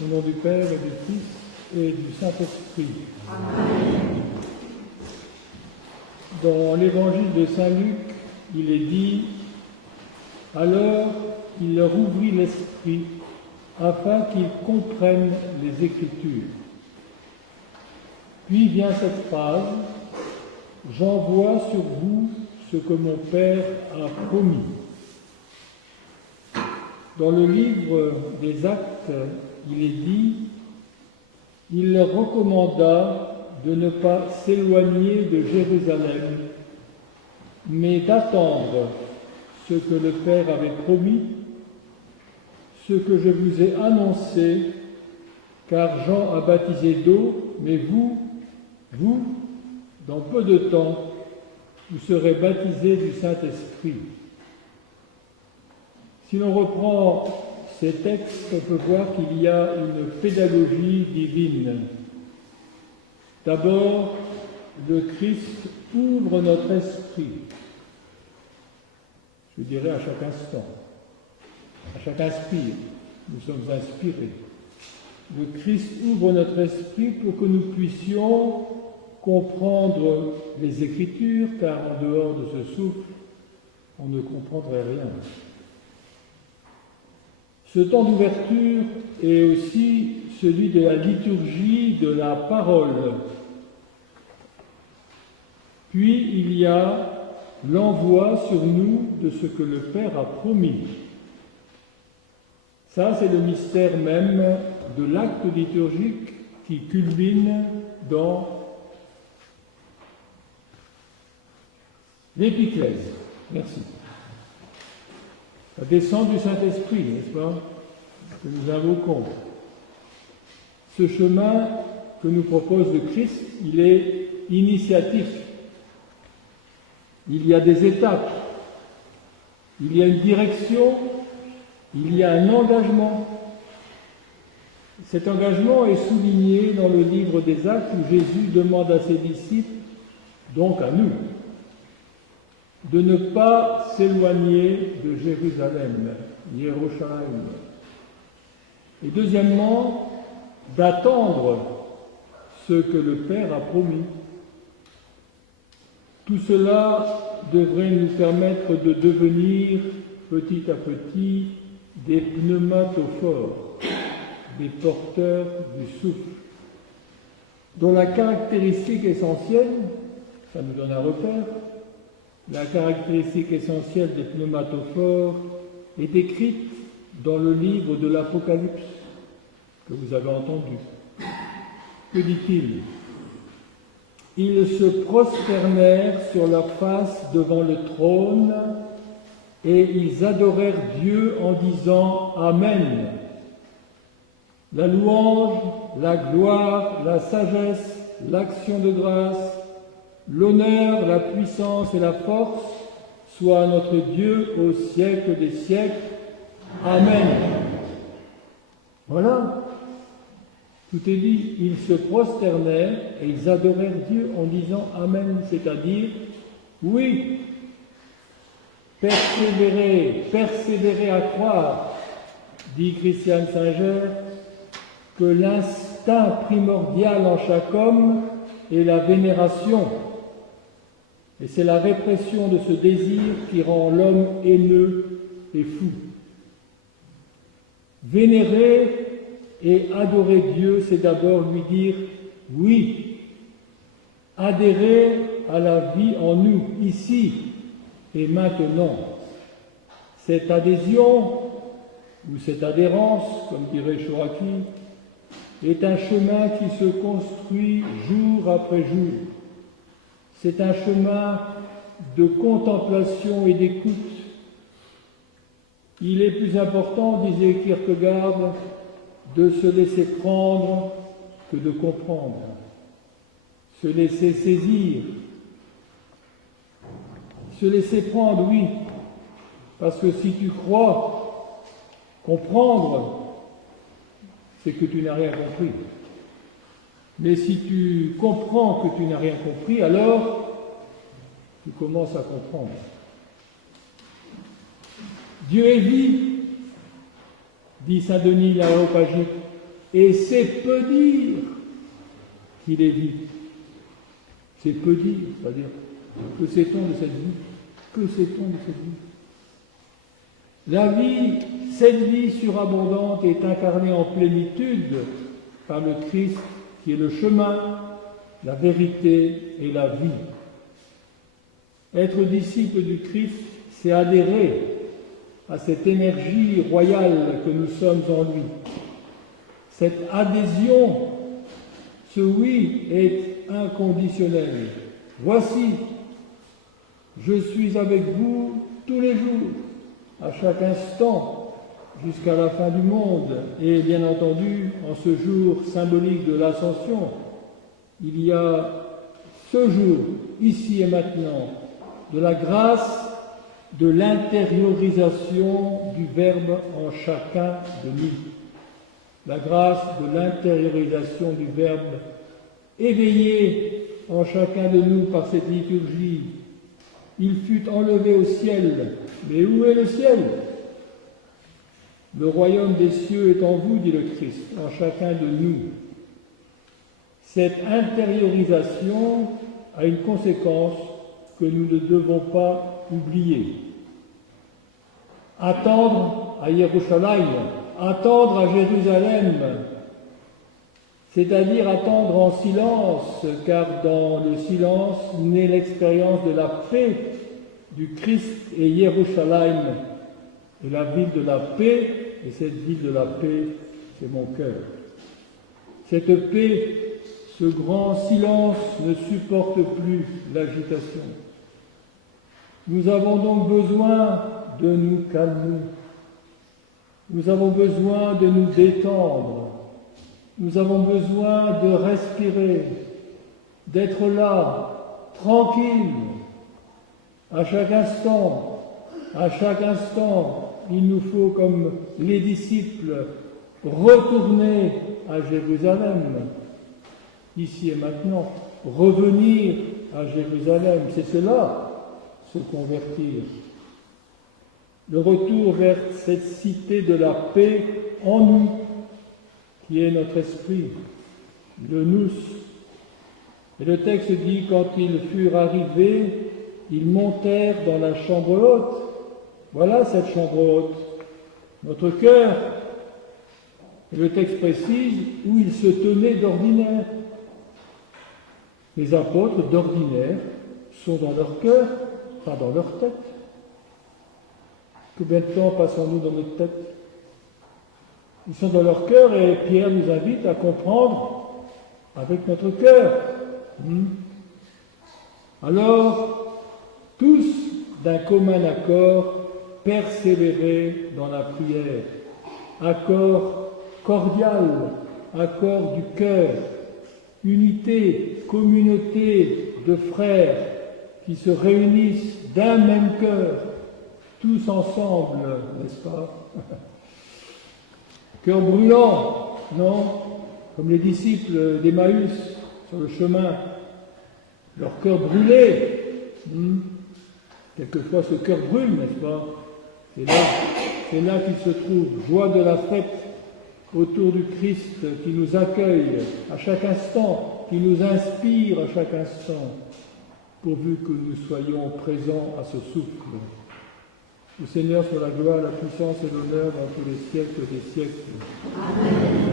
Au nom du Père et du Fils et du Saint-Esprit. Amen. Dans l'évangile de Saint Luc, il est dit « Alors il leur ouvrit l'esprit afin qu'ils comprennent les Écritures. » Puis vient cette phrase « J'envoie sur vous ce que mon Père a promis ». Dans le livre des Actes, il est dit « Il leur recommanda de ne pas s'éloigner de Jérusalem, mais d'attendre ce que le Père avait promis, ce que je vous ai annoncé, car Jean a baptisé d'eau, mais vous, dans peu de temps, vous serez baptisés du Saint-Esprit. » Si l'on reprend ces textes, on peut voir qu'il y a une pédagogie divine. D'abord, le Christ ouvre notre esprit, je dirais à chaque instant, à chaque inspire, nous sommes inspirés. Le Christ ouvre notre esprit pour que nous puissions comprendre les Écritures, car en dehors de ce souffle, on ne comprendrait rien. Ce temps d'ouverture est aussi celui de la liturgie de la parole. Puis il y a l'envoi sur nous de ce que le Père a promis. Ça, c'est le mystère même de l'acte liturgique qui culmine dans l'épiclèse. Merci. La descente du Saint-Esprit, n'est-ce pas, que nous invoquons. Ce chemin que nous propose le Christ, il est initiatif. Il y a des étapes, il y a une direction, il y a un engagement. Cet engagement est souligné dans le livre des Actes où Jésus demande à ses disciples, donc à nous, de ne pas s'éloigner de Jérusalem, Yerushalayim. Et deuxièmement, d'attendre ce que le Père a promis. Tout cela devrait nous permettre de devenir petit à petit des pneumatophores, des porteurs du souffle, dont la caractéristique essentielle, ça nous donne un repère, la caractéristique essentielle des pneumatophores est écrite dans le livre de l'Apocalypse que vous avez entendu. Que dit-il ? Ils se prosternèrent sur leur face devant le trône et ils adorèrent Dieu en disant Amen. La louange, la gloire, la sagesse, l'action de grâce, l'honneur, la puissance et la force soient à notre Dieu au siècle des siècles. Amen. Voilà. Tout est dit, ils se prosternèrent et ils adorèrent Dieu en disant Amen, c'est-à-dire, oui, persévérer à croire, dit Christiane Singer, que l'instinct primordial en chaque homme est la vénération. Et c'est la répression de ce désir qui rend l'homme haineux et fou. Vénérer et adorer Dieu, c'est d'abord lui dire oui, adhérer à la vie en nous, ici et maintenant. Cette adhésion, ou cette adhérence, comme dirait Chouraki, est un chemin qui se construit jour après jour. C'est un chemin de contemplation et d'écoute. Il est plus important, disait Kierkegaard, de se laisser prendre que de comprendre, se laisser saisir, se laisser prendre, oui, parce que si tu crois comprendre, c'est que tu n'as rien compris. Mais si tu comprends que tu n'as rien compris, alors tu commences à comprendre. Dieu est vie, dit saint Denis l'Aréopagite, et c'est peu dire qu'il est vif. C'est peu dire, c'est-à-dire, que sait-on de cette vie? Que sait-on de cette vie? La vie, cette vie surabondante est incarnée en plénitude par le Christ qui est le chemin, la vérité et la vie. Être disciple du Christ, c'est adhérer à cette énergie royale que nous sommes en lui. Cette adhésion, ce oui est inconditionnel. Voici, je suis avec vous tous les jours, à chaque instant, jusqu'à la fin du monde, et bien entendu, en ce jour symbolique de l'Ascension, il y a ce jour, ici et maintenant, de la grâce de l'intériorisation du Verbe en chacun de nous. La grâce de l'intériorisation du Verbe éveillé en chacun de nous par cette liturgie. Il fut enlevé au ciel. Mais où est le ciel? Le royaume des cieux est en vous, dit le Christ, en chacun de nous. Cette intériorisation a une conséquence que nous ne devons pas oublier. Attendre à Yerushalayim, attendre à Jérusalem, c'est-à-dire attendre en silence, car dans le silence naît l'expérience de la paix du Christ et Yerushalayim, et la ville de la paix, et cette ville de la paix, c'est mon cœur. Cette paix, ce grand silence ne supporte plus l'agitation. Nous avons donc besoin de nous calmer. Nous avons besoin de nous détendre. Nous avons besoin de respirer, d'être là, tranquille. À chaque instant, il nous faut, comme les disciples, retourner à Jérusalem, ici et maintenant, revenir à Jérusalem, c'est cela, se convertir. Le retour vers cette cité de la paix en nous, qui est notre esprit, le nous. Et le texte dit, quand ils furent arrivés, ils montèrent dans la chambre haute. Voilà cette chambre haute, notre cœur. Et le texte précise où ils se tenaient d'ordinaire. Les apôtres d'ordinaire sont dans leur cœur, pas dans leur tête. Combien de temps passons-nous dans notre tête? Ils sont dans leur cœur et Pierre nous invite à comprendre avec notre cœur. Alors, tous d'un commun accord, persévérer dans la prière. Accord cordial, accord du cœur, unité, communauté de frères qui se réunissent d'un même cœur, tous ensemble, n'est-ce pas? Cœur brûlant, non? Comme les disciples d'Emmaüs sur le chemin, leur cœur brûlé. Quelquefois ce cœur brûle, n'est-ce pas? C'est là qu'il se trouve. Joie de la fête autour du Christ qui nous accueille à chaque instant, qui nous inspire à chaque instant, pourvu que nous soyons présents à ce souffle. Le Seigneur soit la gloire, la puissance et l'honneur dans tous les siècles des siècles. Amen.